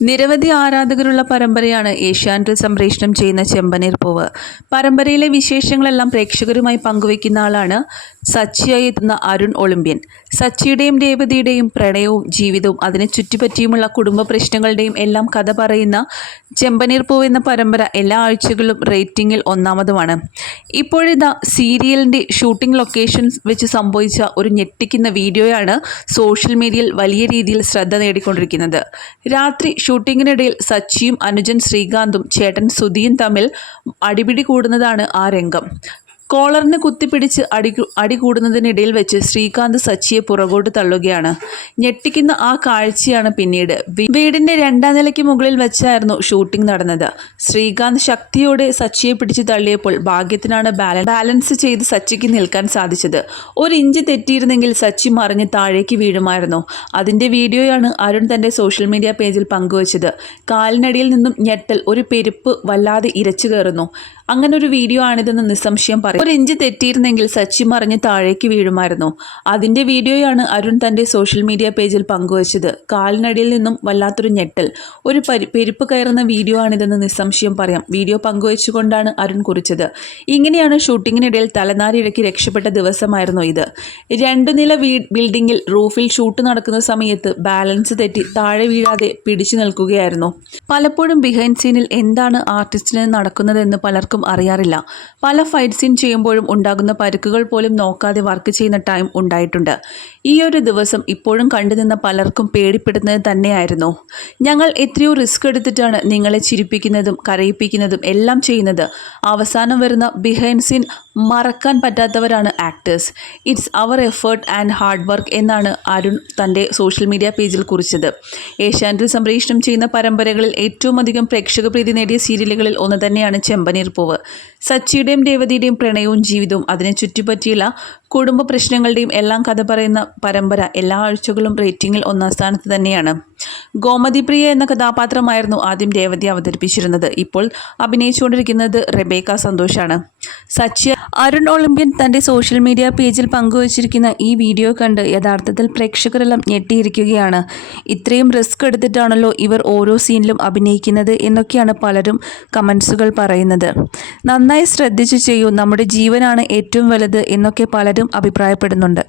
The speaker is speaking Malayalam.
നിരവധി ആരാധകരുള്ള പരമ്പരയാണ് ഏഷ്യാനെറ്റിൽ സംപ്രേഷണം ചെയ്യുന്ന ചെമ്പനീർ പൂവ്. പരമ്പരയിലെ വിശേഷങ്ങളെല്ലാം പ്രേക്ഷകരുമായി പങ്കുവയ്ക്കുന്ന ആളാണ് സച്ചിയായി എത്തുന്ന അരുൺ ഒളിമ്പ്യൻ. സച്ചിയുടെയും രേവതിയുടെയും പ്രണയവും ജീവിതവും അതിനെ ചുറ്റിപ്പറ്റിയുമുള്ള കുടുംബ പ്രശ്നങ്ങളുടെയും എല്ലാം കഥ പറയുന്ന ചെമ്പനീർ പൂവ് എന്ന പരമ്പര എല്ലാ ആഴ്ചകളിലും റേറ്റിംഗിൽ ഒന്നാമതുമാണ്. ഇപ്പോഴിതാ സീരിയലിന്റെ ഷൂട്ടിംഗ് ലൊക്കേഷൻസ് വെച്ച് സംഭവിച്ച ഒരു ഞെട്ടിക്കുന്ന വീഡിയോയാണ് സോഷ്യൽ മീഡിയയിൽ വലിയ രീതിയിൽ ശ്രദ്ധ നേടിക്കൊണ്ടിരിക്കുന്നത്. രാത്രി ഷൂട്ടിങ്ങിനിടയിൽ സച്ചിയും അനുജൻ ശ്രീകാന്തും ചേട്ടൻ സുധിയും തമ്മിൽ അടിപിടി കൂടുന്നതാണ് ആ രംഗം. കോളറിന് കുത്തിപ്പിടിച്ച് അടി അടി കൂടുന്നതിനിടയിൽ വെച്ച് ശ്രീകാന്ത് സച്ചിയെ പുറകോട്ട് തള്ളുകയാണ്. ഞെട്ടിക്കുന്ന ആ കാഴ്ചയാണ് പിന്നീട്. വീടിന്റെ രണ്ടാം നിലയ്ക്ക് മുകളിൽ വെച്ചായിരുന്നു ഷൂട്ടിംഗ് നടന്നത്. ശ്രീകാന്ത് ശക്തിയോടെ സച്ചിയെ പിടിച്ച് തള്ളിയപ്പോൾ ഭാഗ്യത്തിനാണ് ബാലൻസ് ബാലൻസ് ചെയ്ത് സച്ചിക്ക് നിൽക്കാൻ സാധിച്ചത്. ഒരു ഇഞ്ച് തെറ്റിയിരുന്നെങ്കിൽ സച്ചി മറിഞ്ഞ് താഴേക്ക് വീഴുമായിരുന്നു. അതിന്റെ വീഡിയോയാണ് അരുൺ തന്റെ സോഷ്യൽ മീഡിയ പേജിൽ പങ്കുവച്ചത്. കാലിനടിയിൽ നിന്നും ഞെട്ടൽ ഒരു പെരുപ്പ് വല്ലാതെ ഇരച്ചു കയറുന്നു. അങ്ങനെ ഒരു വീഡിയോ ആണിതെന്ന് നിസ്സംശയം പറയും. ഒരു ഇഞ്ച് തെറ്റിയിരുന്നെങ്കിൽ സച്ചി മറിഞ്ഞ് താഴേക്ക് വീഴുമായിരുന്നു. അതിന്റെ വീഡിയോയാണ് അരുൺ തന്റെ സോഷ്യൽ മീഡിയ പേജിൽ പങ്കുവച്ചത്. കാലിനടിയിൽ നിന്നും വല്ലാത്തൊരു ഞെട്ടൽ. ഒരു പരി പെരുപ്പ് കയറുന്ന വീഡിയോ ആണിതെന്ന് നിസ്സംശയം പറയാം. വീഡിയോ പങ്കുവച്ചുകൊണ്ടാണ് അരുൺ കുറിച്ചത്. ഇങ്ങനെയാണ് ഷൂട്ടിങ്ങിനിടയിൽ തലനാരിഴക്കി രക്ഷപ്പെട്ട ദിവസമായിരുന്നു ഇത്. രണ്ടു നില ബിൽഡിംഗിൽ റൂഫിൽ ഷൂട്ട് നടക്കുന്ന സമയത്ത് ബാലൻസ് തെറ്റി താഴെ വീഴാതെ പിടിച്ചു നിൽക്കുകയായിരുന്നു. പലപ്പോഴും ബിഹൈൻഡ് സീനിൽ എന്താണ് ആർട്ടിസ്റ്റിന് നടക്കുന്നതെന്ന് പലർക്കും അറിയാറില്ല. പല ഫൈറ്റ് സീൻ ചെയ്യുമ്പോഴും ഉണ്ടാകുന്ന പരുക്കുകൾ പോലും നോക്കാതെ വർക്ക് ചെയ്യുന്ന ടൈം ഉണ്ടായിട്ടുണ്ട്. ഈ ഒരു ദിവസം ഇപ്പോഴും കണ്ടുനിന്ന പലർക്കും പേടിപ്പെടുന്നത് തന്നെയായിരുന്നു. ഞങ്ങൾ എത്രയോ റിസ്ക് എടുത്തിട്ടാണ് നിങ്ങളെ ചിരിപ്പിക്കുന്നതും കരയിപ്പിക്കുന്നതും എല്ലാം ചെയ്യുന്നത്. അവസാനം വരുന്ന ബിഹൈൻഡ് സീൻ മറക്കാൻ പറ്റാത്തവരാണ് ആക്ടേഴ്സ് ഇറ്റ്സ് അവർ എഫേർട്ട് ആൻഡ് ഹാർഡ് വർക്ക് എന്നാണ് അരുൺ തന്റെ സോഷ്യൽ മീഡിയ പേജിൽ കുറിച്ചത്. ഏഷ്യാനെറ്റിൽ സംപ്രേഷണം ചെയ്യുന്ന പരമ്പരകളിൽ ഏറ്റവും അധികം പ്രേക്ഷക പ്രീതി നേടിയ സീരിയലുകളിൽ ഒന്ന് തന്നെയാണ് ചെമ്പനീർ പൂവ് സച്ചിയുടെയും രേവതിയുടെയും പ്രണയവും ജീവിതവും അതിനെ ചുറ്റിപ്പറ്റിയുള്ള കുടുംബ പ്രശ്നങ്ങളുടെയും എല്ലാം കഥ പറയുന്ന പരമ്പര എല്ലാ ആഴ്ചകളും റേറ്റിംഗിൽ ഒന്നാം സ്ഥാനത്ത് തന്നെയാണ്. ഗോമതി പ്രിയ എന്ന കഥാപാത്രമായിരുന്നു ആദ്യം രേവതി അവതരിപ്പിച്ചിരുന്നത്. ഇപ്പോൾ അഭിനയിച്ചുകൊണ്ടിരിക്കുന്നത് റെബേക്ക സന്തോഷാണ്. സച്ചി അരുൺ ഒളിമ്പ്യൻ തന്റെ സോഷ്യൽ മീഡിയ പേജിൽ പങ്കുവച്ചിരിക്കുന്ന ഈ വീഡിയോ കണ്ട് യഥാർത്ഥത്തിൽ പ്രേക്ഷകരെല്ലാം ഞെട്ടിയിരിക്കുകയാണ്. ഇത്രയും റിസ്ക് എടുത്തിട്ടാണല്ലോ ഇവർ ഓരോ സീനിലും അഭിനയിക്കുന്നത് എന്നൊക്കെയാണ് പലരും കമൻസുകൾ പറയുന്നത്. നന്നായി ശ്രദ്ധിച്ചു ചെയ്യൂ. നമ്മുടെ ജീവനാണ് ഏറ്റവും വലുത് എന്നൊക്കെ പലരും അഭിപ്രായപ്പെടുന്നുണ്ട്